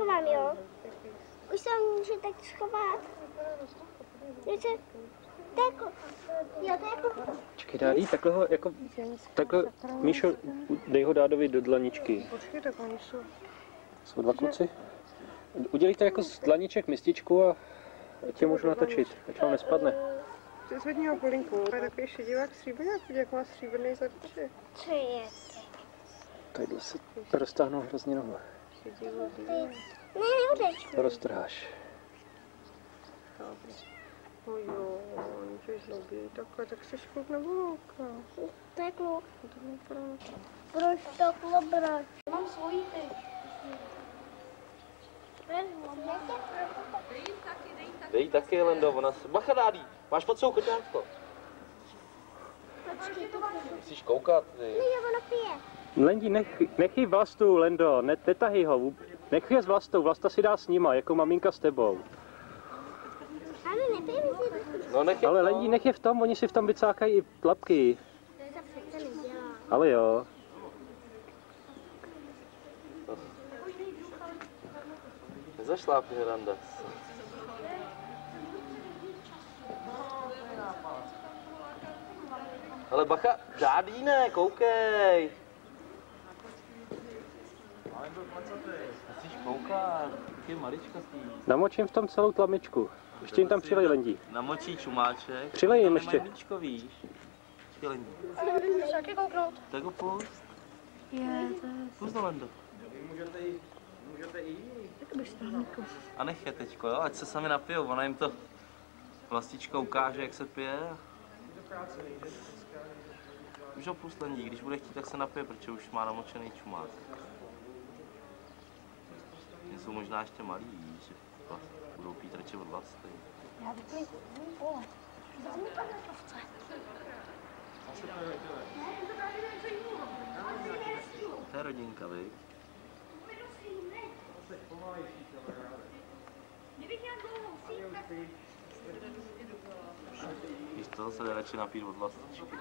schovám, jo? Už se můžu tak schovat. To jako, jo, to jako... Čekaj, Dádý, takhle, Míšo, dej ho Dádovi do dlaničky. Počkej, tak oni jsou... Jsou dva kluci? Udělejte jako z dlaniček mističku a tě můžu natočit, ať vám nespadne. Zvedni ho polinku, to je takový šedivák stříbrňák, jak má stříbrný zadeček. Co je? Tadyhle se roztáhnou hrozně nohu. Ne, neudeš. To roztrháš. Ojo, že zlobí, takhle, tak se škluk nebo louka. To je kluk. Proč to klobrat? Mám svojí teď. Dej taky, Lendo, ona se... Bacha, Dádý, máš pod sebou koťátko. Počkej, to Musíš koukat, ty. ne, ono pije. Lendi, nechej Vlastu, Lendo, netahy ho. Nech je s Vlastou, Vlasta si dá s nima, jako maminka s tebou. Ale nepije mi si. No nech je Ale to. Lendi, nech je v tom, oni si v tom vycákají i tlapky. To přece nedělá. Ale jo. Nezašlápni, Randa. Ale bacha, Dádý ne, koukej. Musíš koukat, taky maličkatý. Namočím v tom celou tlamičku. Ještě jim tam přilej, Lendi. Namočí čumáček. Přilej jim tam ještě. nemají víčko, víš. Počkej, Lendi. Taky kouknout. Tak ho pust. Pust do Lendo. A nech je teďko, jo, ať se sami napijou, ona jim to Vlastička ukáže, jak se pije. Už ho pust, Lendí, když bude chtít, tak se napije, protože už má namočený čumák. Jsou možná ještě malí, víš, že budou pít radši od Vlasty. Já bych pole. To je rodinka, viď? Víš, toho se jde radši napít od Vlastičky.